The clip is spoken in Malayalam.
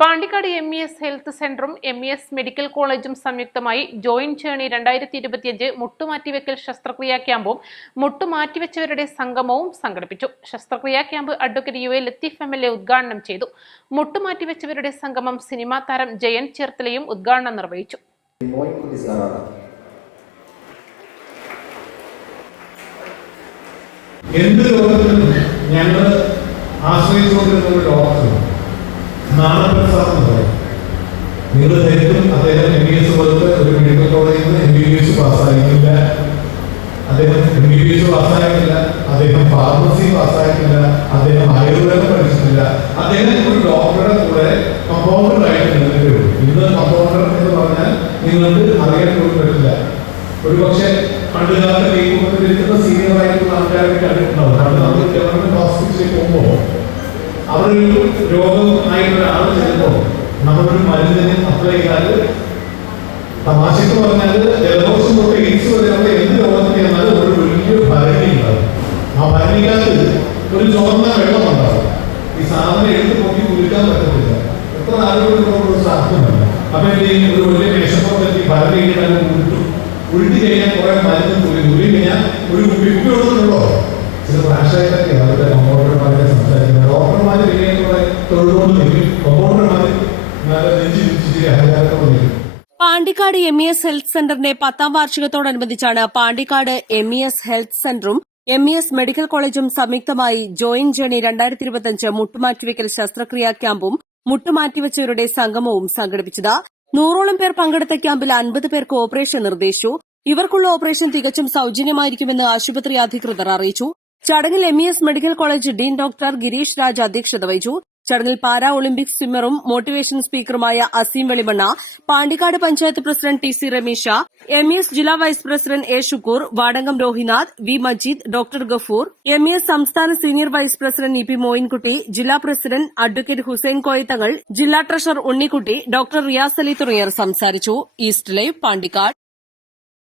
പാണ്ടിക്കാട് MES ഹെൽത്ത് സെന്ററും MES മെഡിക്കൽ കോളേജും സംയുക്തമായി ജോയിന്റ് ജേണി 2025 മുട്ടുമാറ്റിവെക്കൽ ശസ്ത്രക്രിയാ ക്യാമ്പും മുട്ടുമാറ്റിവെച്ചവരുടെ സംഗമവും സംഘടിപ്പിച്ചു. ശസ്ത്രക്രിയാ camp advocate UA Latheef MLA ഉദ്ഘാടനം ചെയ്തു. മുട്ടുമാറ്റിവെച്ചവരുടെ സംഗമം സിനിമാ താരം ജയൻ ചേർത്തലയും ഉദ്ഘാടനം നിർവഹിച്ചു. നിങ്ങൾ ധരിക്കും അദ്ദേഹം MBBS പോലത്തെ ഒരു മെഡിക്കൽ കോളേജിൽ നിന്ന് MBBS പാസ്സായിട്ടില്ല, അദ്ദേഹം MBBS പാസ്സായിട്ടില്ല, അദ്ദേഹം ഫാർമസി പാസ്സായിട്ടില്ല, അദ്ദേഹം ആയുർവേദം പഠിച്ചിട്ടില്ല, അദ്ദേഹം ഒരു ഡോക്ടറുടെ കൂടെ കമ്പൗണ്ടറായിട്ട് നിന്നിട്ടേ ഉള്ളൂ. ഇന്ന് കമ്പൗണ്ടർ എന്ന് പറഞ്ഞാൽ നിങ്ങൾക്ക് അറിയാൻ പോലും പറ്റില്ല. ഒരുപക്ഷെ പണ്ടുകാലത്തെ കേൾക്കുമ്പോഴത്തേക്ക് സീനിയർ ആയിട്ടുള്ള ആൾക്കാരൊക്കെ കണ്ടിട്ടുണ്ടാവും. കാരണം നമ്മൾ ഗവൺമെന്റ് ഹോസ്പിറ്റലിൽ പോകുമ്പോൾ അവരൊരു രോഗമായിട്ടുള്ള ഒരാൾ ചെല്ലുമ്പോൾ നമ്മളൊരു മരുന്നിന് അപ്ലൈ ചെയ്താൽ തമാശക്ക് പറഞ്ഞാൽ ജലദോഷം തൊട്ട് എയ്ഡ്സ് വരെ നമ്മൾ എന്ത് രോഗത്തിന് ചെന്നാലും ഒരു വലിയ ഭരണി ഉണ്ടാവും. ആ ഭരണിക്കകത്ത് ഒരു ചുവന്ന വെള്ളം ഉണ്ടാവും. ഈ സാധനം എടുത്ത് പൊട്ടി കുളിക്കാൻ പറ്റത്തില്ല. എത്ര ആളുകളുള്ള സാധ്യമല്ല. അപ്പൊ ഒരു വലിയ മേശപ്പുറത്തെത്തി ഭരണി ഉരുട്ടി കഴിഞ്ഞാൽ കുറെ മരുന്ന് തുള്ളി കഴിഞ്ഞാൽ ഒരു കുപ്പിയോടുണ്ടോ ചില ഭാഷയൊക്കെ അവരുടെ കമ്പൗണ്ടർമാരെ സംസാരിക്കുന്നത്. ഡോക്ടർമാര് പിന്നെ തൊഴിലുകൊണ്ട് നിൽക്കും, കമ്പൗണ്ടർമാര് പാണ്ടിക്കാട് MES ഹെൽത്ത് സെന്ററിന്റെ 10ാം വാർഷികത്തോടനുബന്ധിച്ചാണ് പാണ്ടിക്കാട് MES ഹെൽത്ത് സെന്ററും MES മെഡിക്കൽ കോളേജും സംയുക്തമായി ജോയിന്റ് ജേണി 2025 മുട്ടുമാറ്റിവെക്കൽ ശസ്ത്രക്രിയാ ക്യാമ്പും മുട്ടുമാറ്റിവെച്ചവരുടെ സംഗമവും സംഘടിപ്പിച്ചത്. 100ഓളം പേർ പങ്കെടുത്ത ക്യാമ്പിൽ 50 പേർക്ക് ഓപ്പറേഷൻ നിർദ്ദേശിച്ചു. ഇവർക്കുള്ള ഓപ്പറേഷൻ തികച്ചും സൌജന്യമായിരിക്കുമെന്ന് ആശുപത്രി അധികൃതർ അറിയിച്ചു. ചടങ്ങിൽ MES medical college dean doctor Gireesh Raj അധ്യക്ഷത വഹിച്ചു. ചടങ്ങിൽ പാരാ ഒളിമ്പിക് സ്വിമ്മറും മോട്ടിവേഷൻ സ്പീക്കറുമായ Aseem Velimanna, Pandikkad panchayat president TC Ramesha, MES ജില്ലാ vice president A Shukkoor, Vadankam Rohinath, V Majeed, doctor Gafoor, MES സംസ്ഥാന senior vice president EP Moyinkutty, ജില്ലാ പ്രസിഡന്റ് അഡ്വക്കേറ്റ് ഹുസൈൻ കോയത്തങ്ങൾ, ജില്ലാ ട്രഷറർ ഉണ്ണിക്കുട്ടി, ഡോക്ടർ റിയാസ് അലി തുടങ്ങിയവർ സംസാരിച്ചു. East live, Pandikkad.